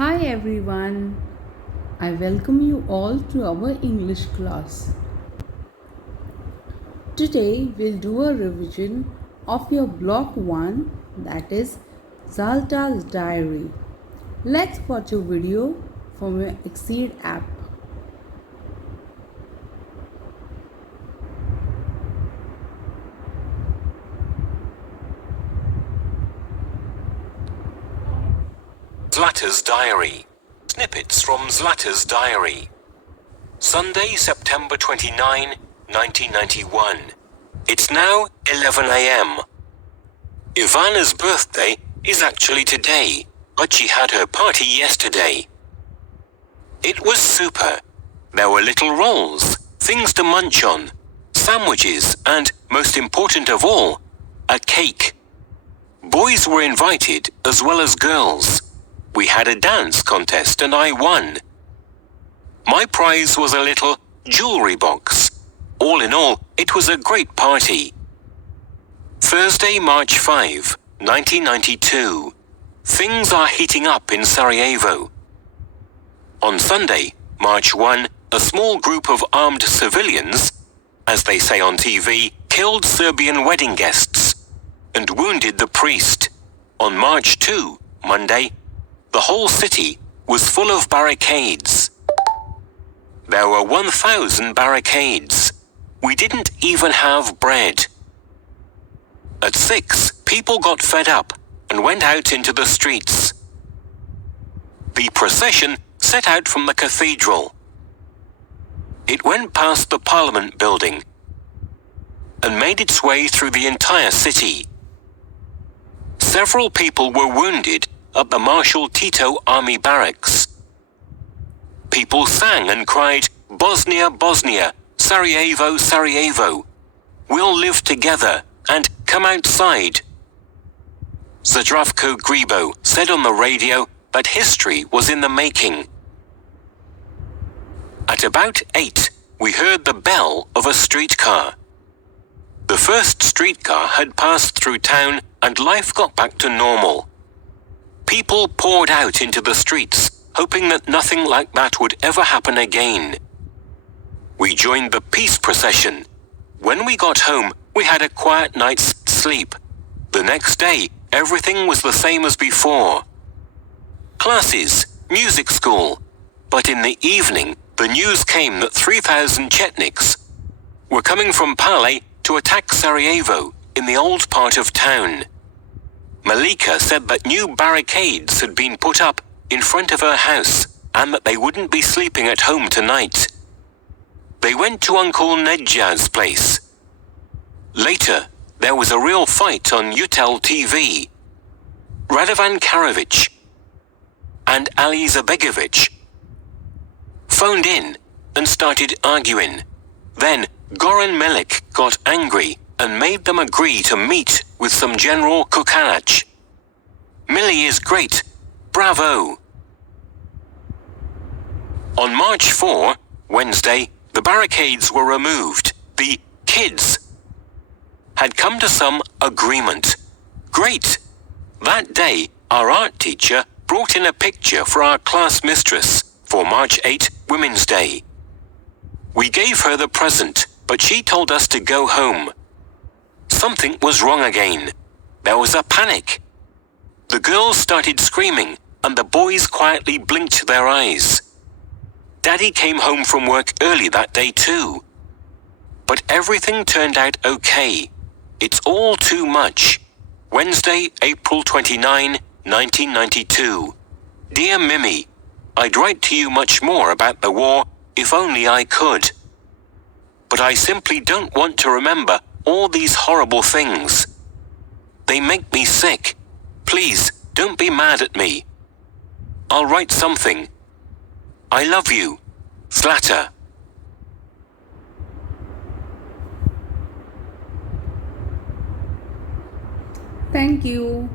Hi everyone, I welcome you all to our English class. Today we'll do a revision of your block 1, that is Zalta's diary. Let's watch a video from your Exceed app. Zlata's diary. Snippets from Zlata's diary. Sunday, September 29, 1991. It's now 11 a.m. Ivana's birthday is actually today, but she had her party yesterday. It was super. There were little rolls, things to munch on, sandwiches, and, most important of all, a cake. Boys were invited as well as girls. We had a dance contest and I won. My prize was a little jewelry box. All in all, it was a great party. Thursday, March 5, 1992. Things are heating up in Sarajevo. On Sunday, March 1, a small group of armed civilians, as they say on TV, killed Serbian wedding guests and wounded the priest. On March 2, Monday, the whole city was full of barricades. There were 1,000 barricades. We didn't even have bread. At 6, people got fed up and went out into the streets. The procession set out from the cathedral. It went past the Parliament building and made its way through the entire city. Several people were wounded at the Marshal Tito Army Barracks. People sang and cried, "Bosnia, Bosnia, Sarajevo, Sarajevo. We'll live together and come outside." Zdravko Gribo said on the radio that history was in the making. At about 8, we heard the bell of a streetcar. The first streetcar had passed through town and life got back to normal. People poured out into the streets, hoping that nothing like that would ever happen again. We joined the peace procession. When we got home, we had a quiet night's sleep. The next day, everything was the same as before. Classes, music school. But in the evening, the news came that 3,000 Chetniks were coming from Pale to attack Sarajevo in the old part of town. Malika said that new barricades had been put up in front of her house and that they wouldn't be sleeping at home tonight. They went to Uncle Nedjad's place. Later, there was a real fight on Utel TV. Radovan Karadzic and Ali Zabegovic phoned in and started arguing. Then Goran Milik got angry and made them agree to meet with some General Kukanac. Millie is great. Bravo! On March 4, Wednesday, the barricades were removed. The kids had come to some agreement. Great! That day, our art teacher brought in a picture for our class mistress for March 8, Women's Day. We gave her the present, but she told us to go home. Something was wrong again. There was a panic. The girls started screaming, and the boys quietly blinked their eyes. Daddy came home from work early that day too. But everything turned out okay. It's all too much. Wednesday, April 29, 1992. Dear Mimi, I'd write to you much more about the war if only I could. But I simply don't want to remember all these horrible things. They make me sick. Please, don't be mad at me. I'll write something. I love you. Zlata. Thank you.